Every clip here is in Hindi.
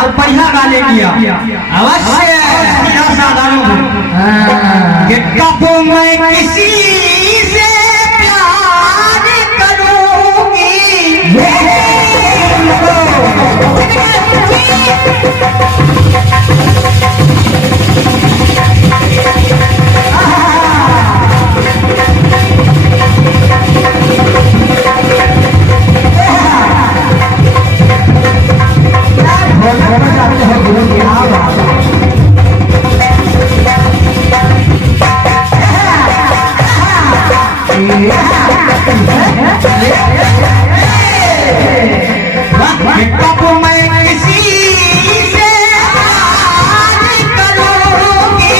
और बढ़िया गाने किया अवश्य कब मैं किसी से प्यार करूंगी कब मैं किसी से प्यार करूंगी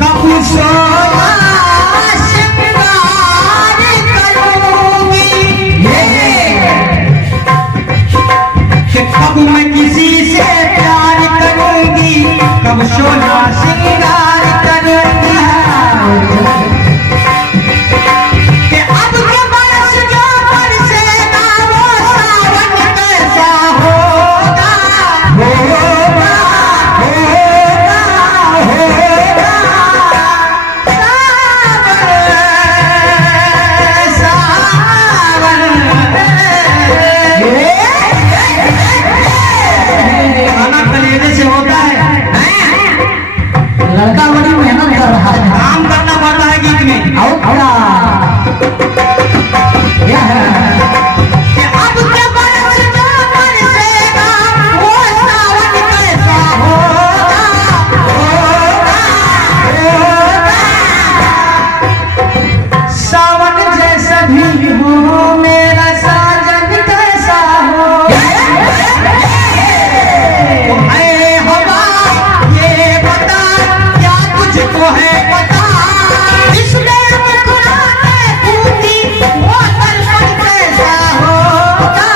कब सोना श्रृंगार करूंगी कब मैं किसी से प्यार करूंगी कब सोना श्रृंगार करूंगी लड़का बड़ी मेहनत कर रहा है, काम करना पड़ता है गीत में। अब के बरस जो बरसेगा वो सावन कैसा होगा सावन जैसा भी हो मेरा साजन कैसा हो तुझको है पता इसमें मुस्कुराते पूरी वो दर्पण कैसा होगा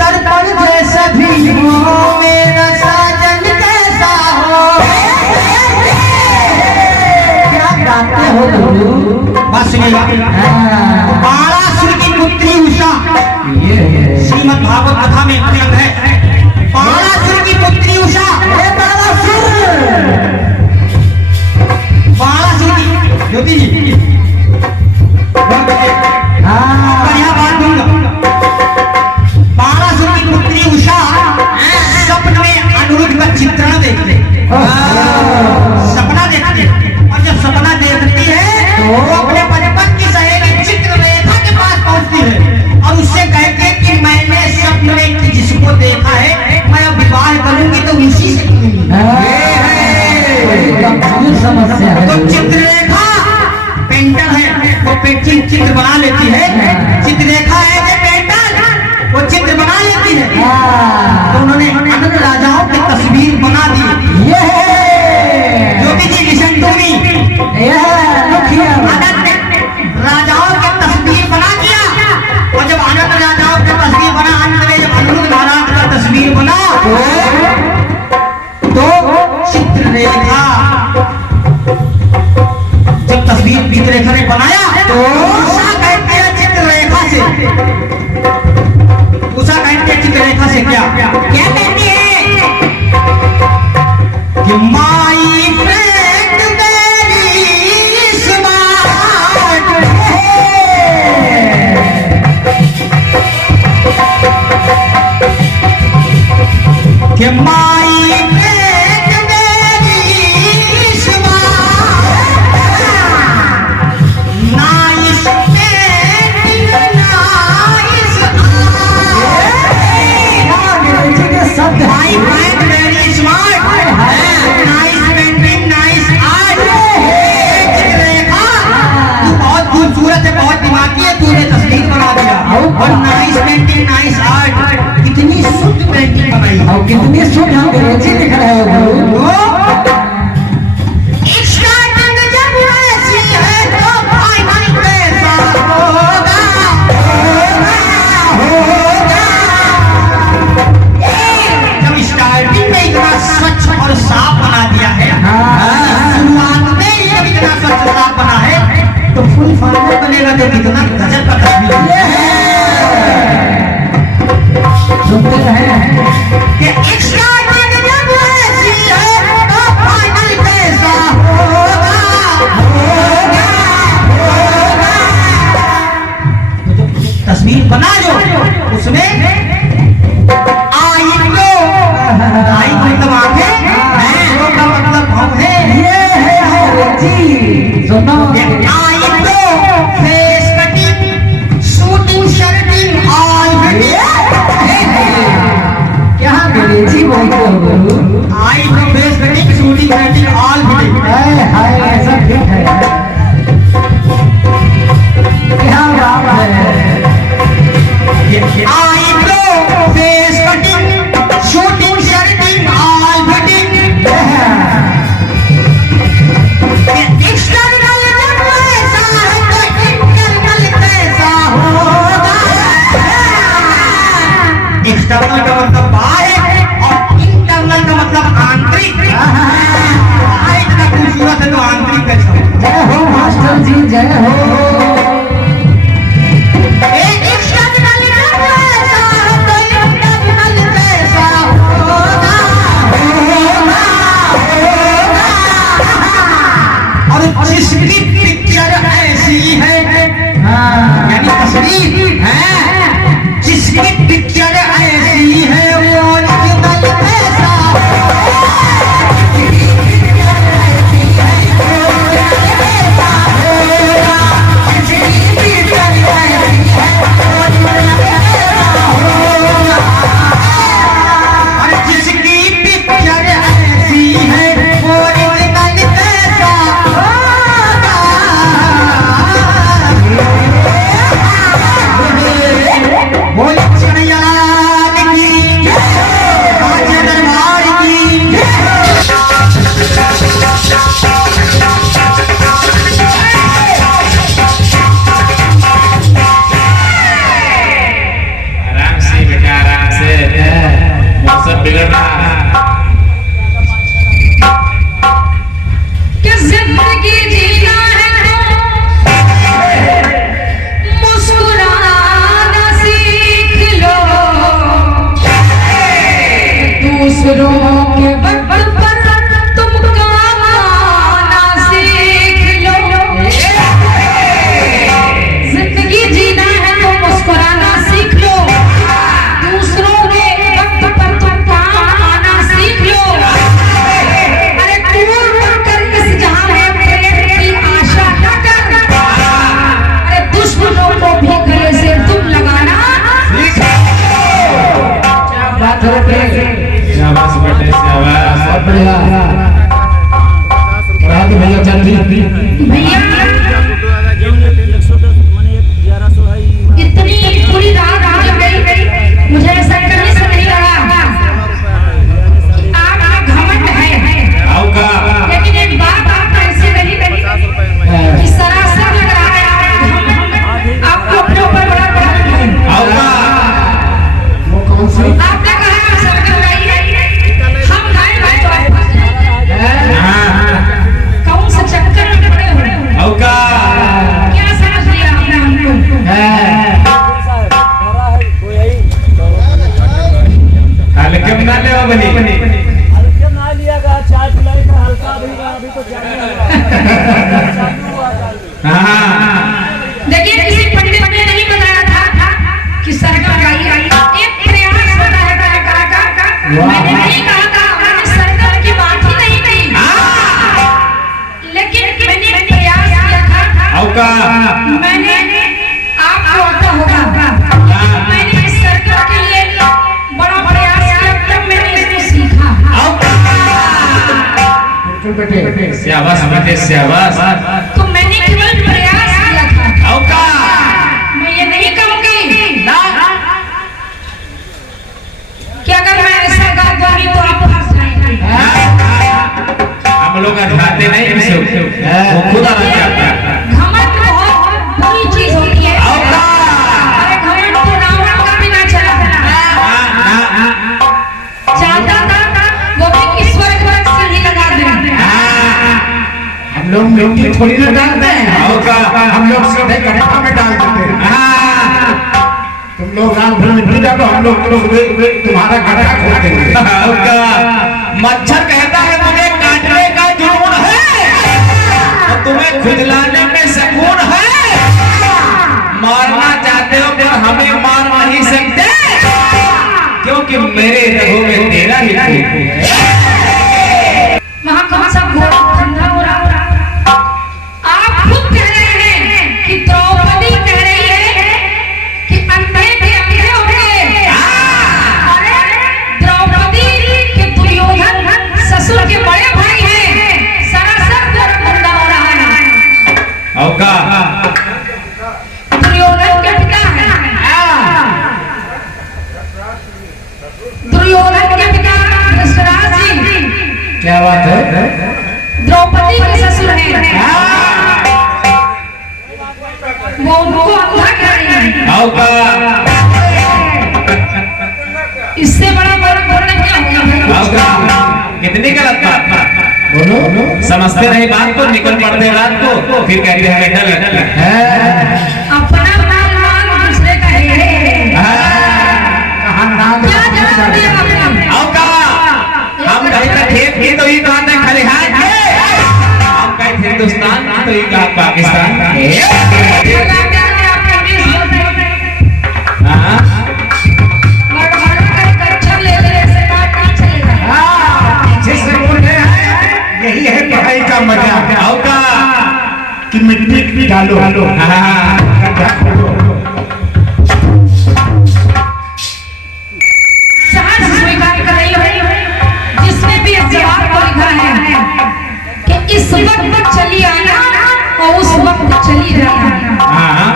दर्पण जैसा भी हो मेरा साजन कैसा हो क्या गाते हो बस बाणासुर की पुत्री उषा श्रीमद् भागवत कथा में प्रयोग है बाणासुर की पुत्री उषा बाणासुर की ज्योति जी बढ़िया बात दूंगा बाणासुर की पुत्री उषा स्वप्न में अनिरुद्ध का चित्रण देखते सपना देखते और जब सपना देखती है तो अपने बचपन की सहेली चित्रलेखा के पास पहुंचती है और उससे कहते हैं कि मैंने स्वप्न में जिसको देखा है मैं अब विवाह करूंगी तो उसी से समस्या है। तो चित्रलेखा पेंटर है वो चित्र बना लेती है चित्रलेखा है जो पेंटर वो चित्र बना लेती है तो उन्होंने अनंत राजाओं की तस्वीर बना दी ज्योति जी लिसन टू मी राजाओं की तस्वीर बना दिया और जब आनंद राजाओं की तस्वीर बना अंत में जब अनिरुद्ध महाराज का तस्वीर बना तो चित्रलेखा जब तस्वीर चित्रलेखा ने बनाया तो उषा कहते हैं चित्रलेखा से चित्रलेखा से क्या कहती है कि माई फ्रेंड मेरी स्मार्ट कि माई फ्रेंड मेरी स्मार्ट नाइस कितनी शुद्ध अंग्रेजी लिख रहे हो कितना उसमें आई तो मतलब आंखें हैं, का मतलब भाव है, ये है जी सुनो। आई तो face cutting shooting shirting all क्या करे जी बोलते हो? आई तो face cutting shooting shirting all हाय ऐसा ठीक है, क्या बात है। आई तो face cutting shooting shirting all fitting external जब ऐसा है तो इंटरनल कैसा होगा। एक्सटर्नल का मतलब बाहर और इंटरनल का मतलब आंतरिक। बाहर इतना खूबसूरत है तो आंतरिक कैसा होगा? जय हो मास्टर जी, जय हो। जिसकी पिक्चर ऐसी है, यानी तस्वीर है, जिसकी पिक्चर ऐसी है वो ओरिजिनल ऐसा भैया इतनी पूरी रात जब गई मुझे ऐसा करने से नहीं लगा। आपका घमंड है, लेकिन एक बात आप ऐसे नहीं कि सरासर लग रहा है आपको अपने ऊपर बड़ा बड़ा है। वो कौन सी आपने कहा सरकार गाई है, हम गाए तो कौन सा चक्कर में पड़े हो? क्या समझ लिया आपने हमको? हल्के ना ले बनी हल्के ना लिया गा, चाय पिलाई का हल्का अभी तो क्या देखिए किसी पंडित ने नहीं बताया था कि सरकार गाई है। एक प्रयास होता है कलाकार का। मैंने नहीं कहा था, मैंने सरकार की बात ही नहीं कही, लेकिन मैंने प्रयास किया था। मैंने आपको आता होगा, मैंने इस सरकार के लिए बड़ा प्रयास किया, तब मैंने इसको सीखा। शाबाश तो मैंने केवल प्रयास किया था। मैं ये नहीं कहूँगी कि अगर मैं ऐसा गा दूंगी तो आप हंस जाएंगे। हम लोग अठाते नहीं, वो खुद आ जाता है। घमंड बहुत बुरी चीज होती है। अरे घमंड तो रावण का भी ना चला चाहता था वो भी ईश्वर को सीढ़ी लगा दे। हम लोग मिट्टी थोड़ी ना डालते हैं, हम लोग सीधे गड्ढा में डाल देते हैं। तुम लोग रात भर मिट्टी डालो, हम लोग तुम्हारा गड्ढा खोद देंगे। मच्छर कहता है तुम्हें काटने का जुनून है, तो तुम्हें खुजलाने में सकून है। मारना चाहते हो पर हमें मार नहीं मेरे रगों में तेरा ही खून है। वहाँ कौन सा घोर धंधा हो रहा? आप खुद कह रहे हैं कि द्रौपदी कह रही है कि अंधे के अंधे हो गए। अरे द्रौपदी के दुर्योधन ससुर के बड़े भाई हैं, सरासर घोर धंधा हो रहा है। और का दुर्योधन के पिता हैं, दुर्योधन के पिता धृतराष्ट्र जी क्या बात है? द्रौपदी के ससुर हैं। वो उनको अंधा कह रही हैं। और का इससे बड़ा बोलना क्या होगा? और का कितनी गलत बात बोलो समझते नहीं बात को, निकल पड़ते रात को, फिर कहते हैं बेटा लगा अपना नाम दूसरे का है। कहाँ नाम क्या जवाब दिया आपने? और का हम कहीं का खेत की तो ये बात नहीं खलिहान है, हम कहीं हिंदुस्तान की तो ये कहा पाकिस्तान है। लगा क्या आप इंग्लिश बोलते हैं? हाँ मर्दाना का कच्चा ले ले ऐसे बात नहीं चलेगा। पीछे से बोल रहे हैं, यही है पढ़ाई का मजा। और का कि मिट्टी डालो हाँ गड्ढा खोदो। सहज स्वीकार कर रही हो जिसने भी इस जवाब को लिखा है कि इस वक्त चली आना और उस वक्त चली जाना। हाँ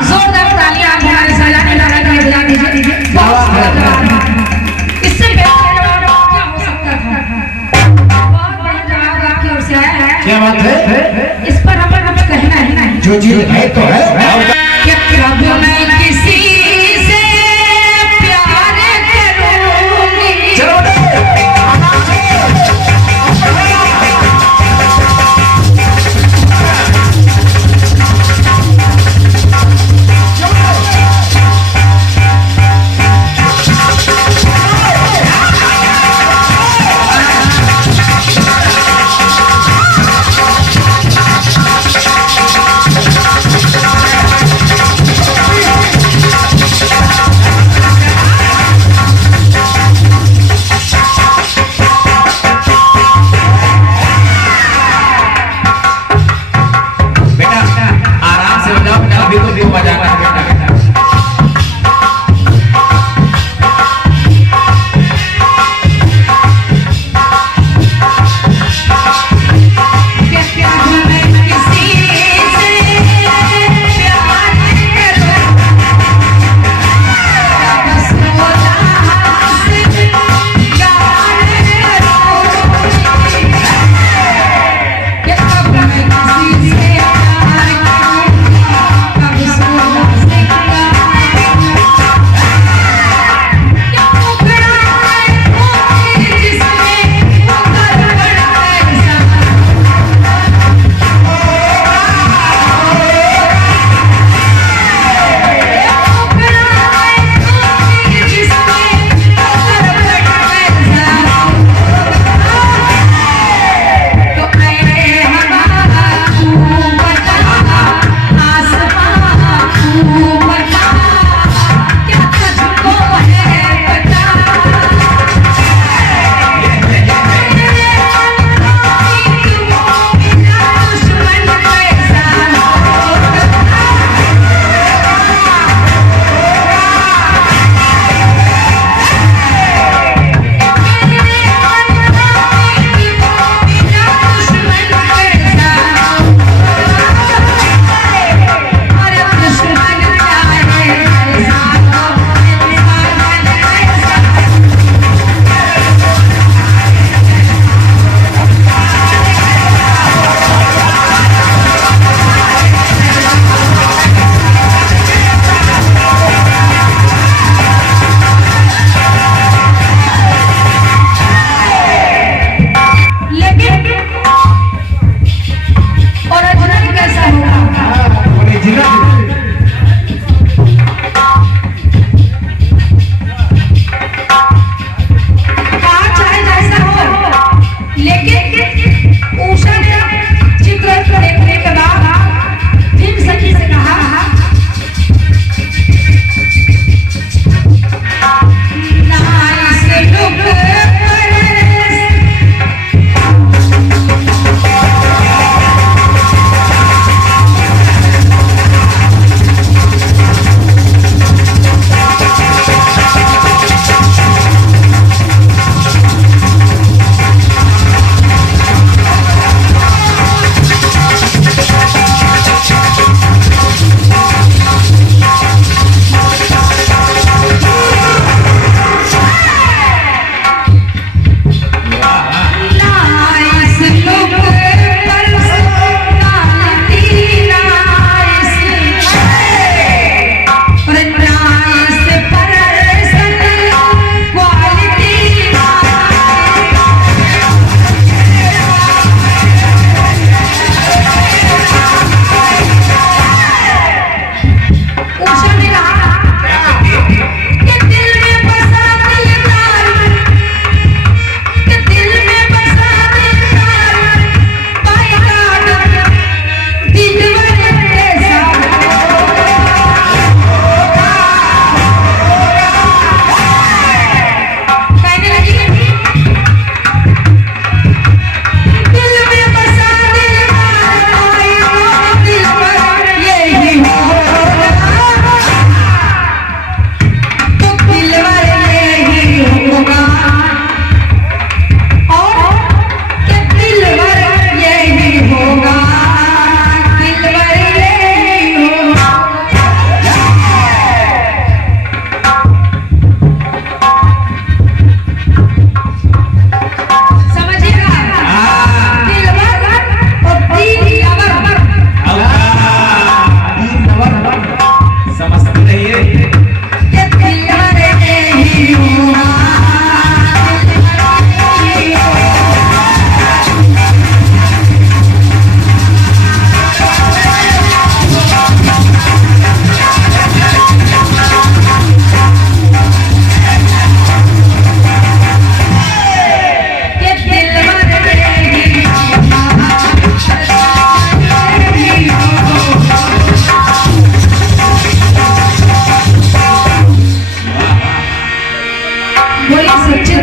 बोलिए सच्चे